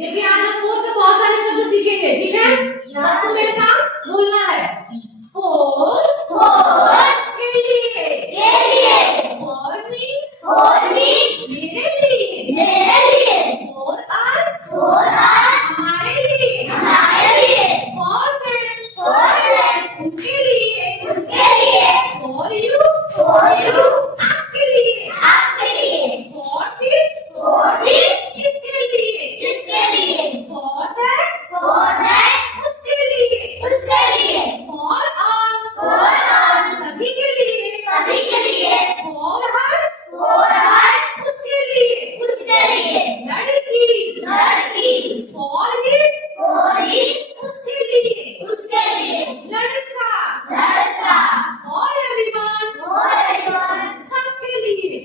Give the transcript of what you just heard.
देखिए आज हम फोर से बहुत सारे शब्द सीखेंगे, ठीक है? सबको मेरे साथ बोलना है। फोर के लिए फॉर मी मेरे लिए फॉर अस हमारे लिए फॉर देम उनके लिए फॉर यू आपके लिए फॉर दिस इसके लिए फॉर दैट उसके लिए फॉर ऑल सभी के लिए फॉर हर उसके लिए लड़की फॉर हिज उसके लिए लड़का फॉर एवरीवन सबके लिए